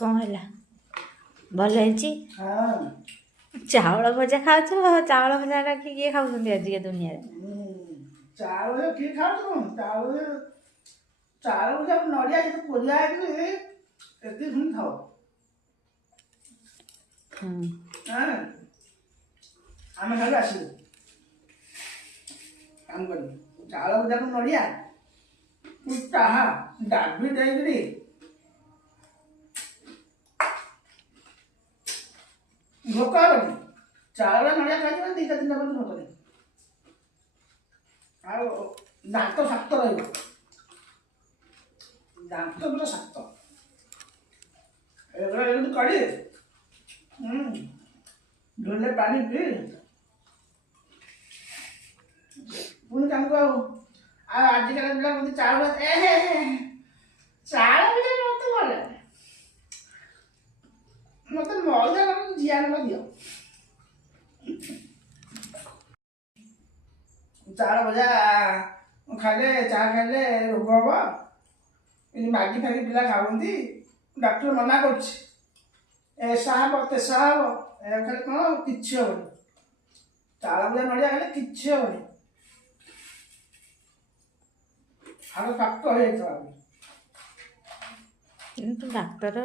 कौन है भल है हाँ चावल भजा खाऊ चावल भजा किए खाऊ आज दुनिया चावल किए खाऊ चावल चावल जब नड़िया जो पोलिया एति सुन खाओ हाँ आम घर आसू काम कर चावल भजा नड़िया चाहा डाबी देकरी भोक हेनी चावल नड़िया खाई दीटा तीन दिन भोक नहीं दांत शक्त रही दांत पूरा शक्त कड़ी ढोले पानी पी पुणी काम को आजिकल पिला मत चावल चावल मत भल मत मैदा जियान दियो चावल भजा खाले चा खाले रोग हम मैगी फैगी पिला खाऊंगी डॉक्टर मना कर हम तेसा हम खाली कौन कि हेनी चावल भजा नड़िया खाले कि हेनी हाथ शक्त हो डाक्तर